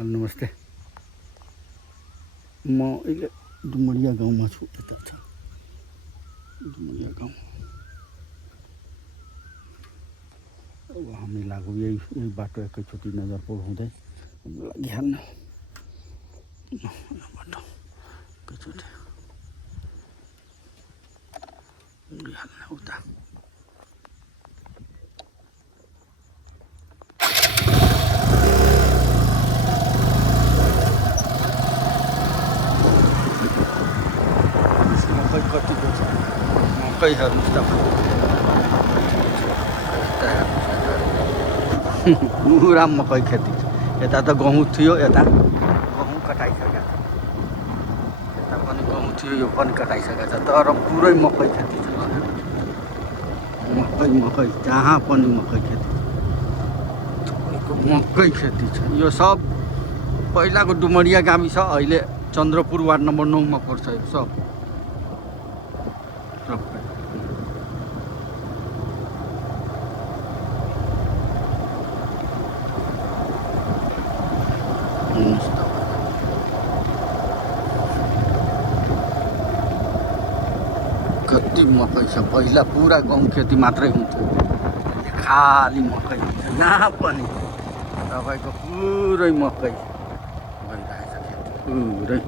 नमस्ते। म अहिले डुमरिया गाउँमा छु। यता छ डुमरिया गाउँ। अब हामी लाग्यो यही बाटो एकैचोटि नजरपुर हुँदै लागिहाल्नु बाटो एकैचोटि उडिहाल्नु उता। मकै कतिको छ मकै हेर्नुहोस् त पुरा मकै खेती छ। यता त गहुँ थियो, यता गहुँ कटाइसकेको छ, यता पनि गहुँ थियो, यो पनि कटाइसकेको छ। तर पुरै मकै खेती छ। मकै जहाँ पनि मकै खेती, मकै खेती छ। यो सब पहिलाको डुमरिया गाविस अहिले चन्द्रपुर वार्ड नम्बर 9 मा पर्छ। यो सब कति मकै छ। पहिला पुरा गहुँ खेती मात्रै हुन्थ्यो, खाली मकै हुन्छ। जहाँ पनि तपाईँको पुरै मकै भइरहेछ खेती पुरै।